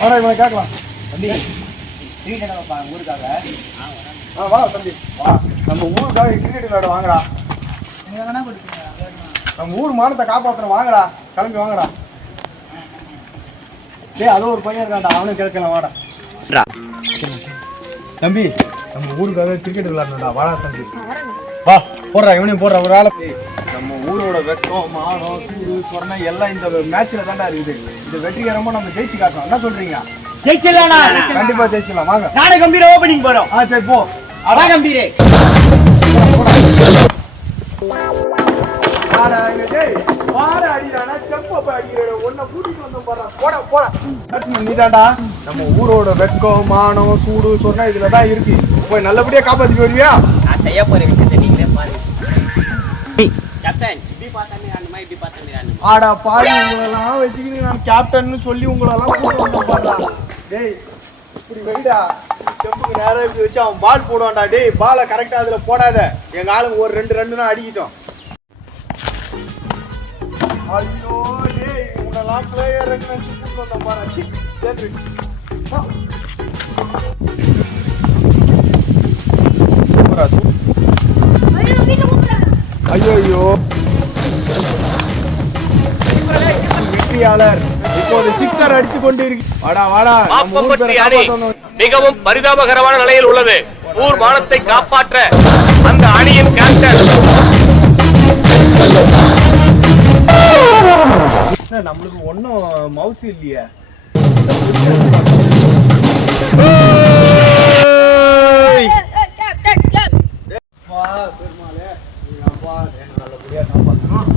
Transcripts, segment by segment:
வாடா இவனை கேட்கலாம். தம்பி ஊருக்காக வா தம்பி வா. நம்ம ஊருக்காக கிரிக்கெட் விளையாட வாங்கடா. நம்ம ஊர் மானத்தை காப்பாற்றுற வாங்கடா. கிளம்பி வாங்கடா. டேய் அதோ ஒரு பையன் இருக்கான்டா, அவனும் கேட்கலாம் வாடா. தம்பி நம்ம ஊருக்காக கிரிக்கெட் விளையாடணும்டா, வாடா தம்பி வா. போடுறா இவனையும் போடுறா ஒரு ஆளை. நம்ம ஊரோட வெட்டம் மானம் சூடு சொரணை எல்லாம் இந்த மேட்ச்ல தான்டா இருக்குது. இந்த வெற்றிகரமா நம்ம ஜெயிச்சு காட்டணும். என்ன சொல்றீங்க? ஜெயிச்சிடலாம். கண்டிப்பா ஜெயிச்சிடலாம். வாங்க நானே கம்பீர ஓபனிங் போறோம். சரி போ. அதான் கம்பீரே. நீதாண்டா நம்ம ஊரோட வெட்கம் மானம் சூடு சொன்னா இதுலதான் இருக்கு. போய் நல்லபடியா காப்பாத்திட்டு வருவியா? நான் செய்ய போற விஷயத்தை நீங்களே பாருங்க. கேப்டன் இப்படி பார்த்தாமே ஆனமா இப்படி பார்த்தாமே ஆனமா. ஆடா பாரு உங்களெல்லாம் வச்சுக்கிட்டு நான் கேப்டன்னு சொல்லி உங்களெல்லாம் கூட்டு வந்தேன் பாடா. டேய் இப்படி வெயிடா செம்புக்கு நேரம் இப்படி வச்சு அவன் பால் போடுவான்டா. டேய் பாலை கரெக்டா அதுல போடாத. எங்க ஆளுங்க ஒரு 2 ரன்னுனா அடிக்கிட்டோம். ஐயோ டேய் உங்களெல்லாம் பிளேயர் நினைச்சு கூட்டு வந்தேன் பாரு. சி சரி ஐயோ வெற்றியாளர் இப்போது சிக்ஸர் அடித்துக் கொண்டிருக்கு. வாடா வாடா. மிகவும் பரிதாபகரமான நிலையில் உள்ளது. ஊர் மானத்தை காப்பாற்ற அந்த அணியின் கேப்டன் நம்மளுக்கு ஒன்னும் மவுஸ் இல்லையே. பெருமாளே நல்லபடியா காப்பாற்றணும்.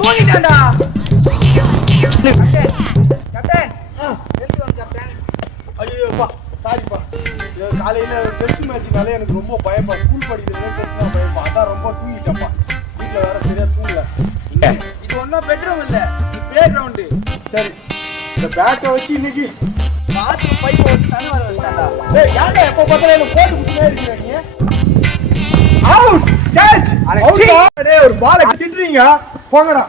தூங்கிட்டான்டா ஐயோப்பா சாரிப்பா. காலையில டெஸ்ட் மேட்ச்னாலே எனக்கு ரொம்ப பயப்பா. ஸ்கூல் படிக்கிறது டெஸ்ட்னா பயப்பா. அதான் ரொம்ப தூங்கிட்டப்பா. வீட்டுல வேற சரியா தூங்கல. இது ஒன்னும் பெட்ரூம் இல்ல, பிளே கிரவுண்ட். சரி இந்த பேட்டை வச்சு இன்னைக்கு பாத்ரூம் பைப் வச்சு தண்ணி வர வச்சிட்டான்டா. டேய் யாரா எப்ப பார்த்தாலும் என்ன போட்டு குட்டினே இருக்கீங்க நீங்க? Out catch out. டேய் ஒரு பாலை திட்டுறீங்க போங்கடா.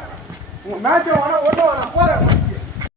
உங்க மேட்ச் வேணா ஓட வேணா போறேன்.